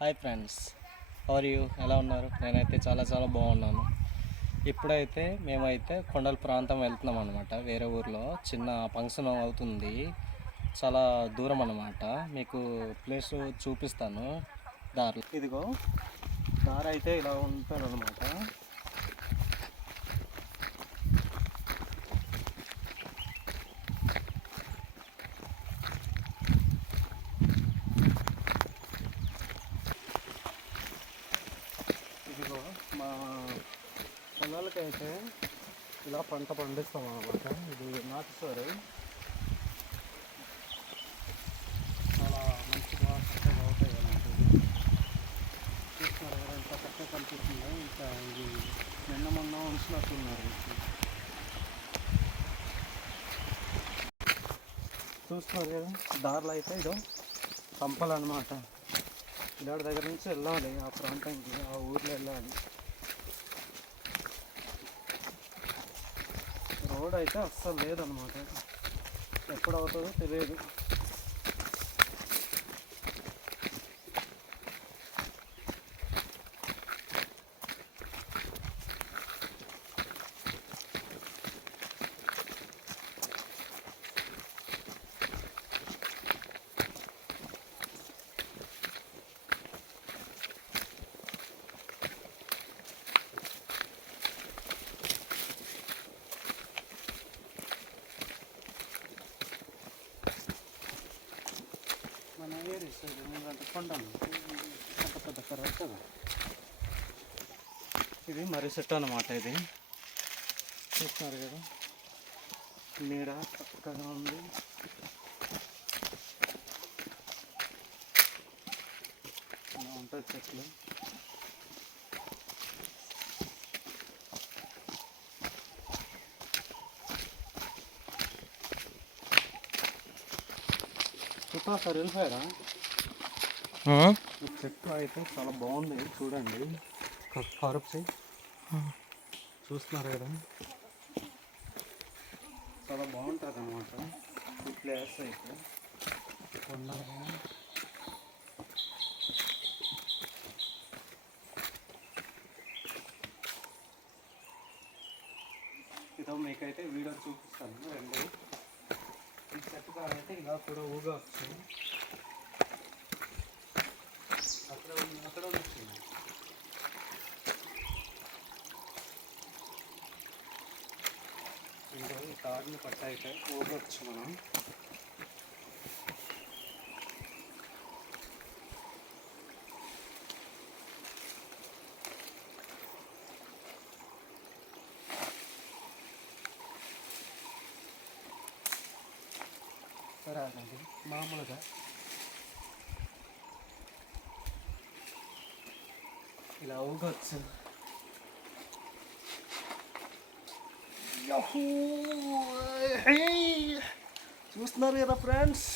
Hi friends, are you ఎలా ఉన్నారు? నేనైతే చాలా చాలా బాగున్నాను. ఇప్పుడైతే మేమైతే కొండల ప్రాంతం వెళ్తున్నాం అనమాట. వేరే ఊర్లో చిన్న ఫంక్షన్ అవుతుంది. చాలా దూరం అనమాట. మీకు ప్లేస్ చూపిస్తాను. దారి ఇదిగో, దారి అయితే ఇలా ఉంటుంది అనమాట. ఇదిగో మా పొలాలకైతే ఇలా పంట పండిస్తాం అన్నమాట. ఇది నాటుసారి చాలా మంచిగా చక్కగా అవుతాయి అన్నమాట. ఇది చూస్తున్నారు కదా, ఎంత చక్కగా కనిపిస్తుందో. ఇంకా ఇది నిన్న మొన్న ఉంచినట్టున్నారు. చూస్తున్నారు కదా, దారిలో అయితే ఇదో కంపలు అనమాట. ఇలాంటి దగ్గర నుంచి వెళ్ళాలి ఆ ప్రాంతానికి, ఆ ఊర్లో వెళ్ళాలి. రోడ్ అయితే అస్సలు లేదనమాట. ఎప్పుడు అవుతుందో తెలియదు. మన ఏరి సైడ్ ఎందుకంటే కొండలు పెద్ద పెద్ద కర్ర కదా. ఇది మర్రి చెట్టు అనమాట. ఇది చూస్తున్నారు కదా, నీడ చక్కగా ఉంది. ఇలా ఉంటుంది చెట్లు. చుట్టూ సార్ వెళ్ళిపోయారా? ఈ చెట్టు అయితే చాలా బాగుంది చూడండి. కరుపు చూస్తున్నారు కదా, చాలా బాగుంటుంది అనమాట ఈ ప్లేస్ అయితే. ఇదో మీకైతే వీడియో చూపిస్తాను. రెండు ఈ చెట్టుగా అయితే ఇలా కూడా ఊగవచ్చు. అక్కడ వచ్చింది. ఇంకా ఈ తాడుని పట్టయితే ఊగవచ్చు మనం. సరే అదండి, మామూలుగా ఇలా ఊగొచ్చు. చూస్తున్నారు కదా ఫ్రెండ్స్,